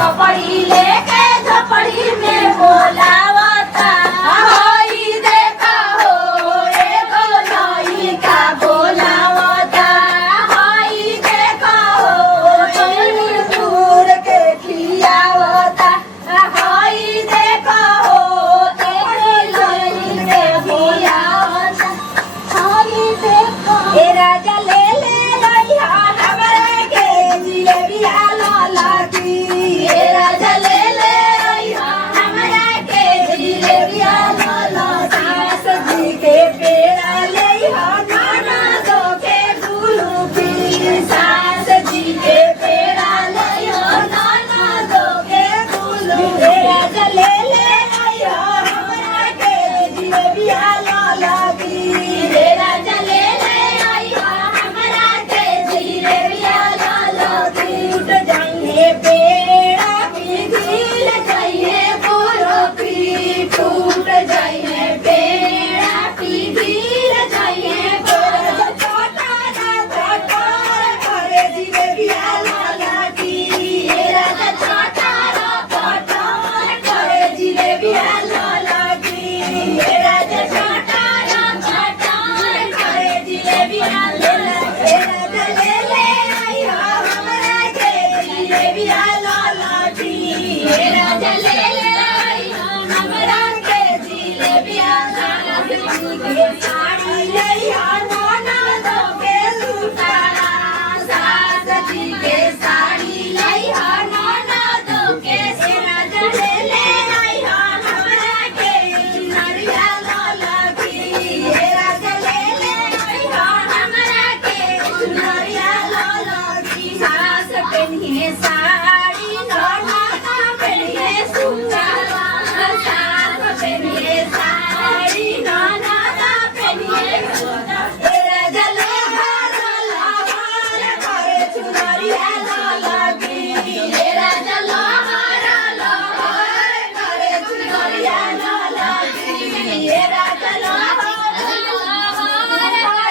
कपड़ी लेके झोपड़ी में बोलावता हई देखा हो एगो लइका बोलावता हई देखा हो दूर के खियावता हई देखा हो एगो लइके बोलावता हई देखा ए राजा ले ले लइहा हमरा के जिलेबिया लाला की ए राजा ले ले लइहा हमरा के जिलेबिया लाला सास जी के पेड़ा लइहा नाना दो के गुलू की सास जी के पेड़ा लइहा नाना दो के गुलू ए राजा ले ले लइहा हमरा के जिलेबिया लाला की ए राजा ले ले लइहा हमरा के जिलेबिया लाला की टूट जाइए पेड़ा पिघल जाइए बर्फी टूट जाइए पेड़ा पिघल जाइए बर्फ चटारा करे जिलेबिया लाला की ए राजा चटारा चटार करे जिलेबिया लाला की ए राजा चटारा चटार करे जिलेबिया लाला ए राजा ले ले आइहा हमरा के जिलेबिया लाला की ए राजा ले ले आइहा हमरा के जिलेबिया लाला की साड़ी लइहा नाना दो के लुटारा सास जी के साड़ी लइहा नाना दो के ए राजा ले ले आइहा हमरा के चुनरिया लाला की ए राजा ले ले आइहा हमरा के चुनरिया लाला की सास पहनिए साड़ी नाना पहनिए सुतारा सास पहनिए साड़ी नाना पहनिए सुतारा ए राजा ले लहार करे चुनरिया लाला की ए राजा लहार करे चुनरिया लाला की ए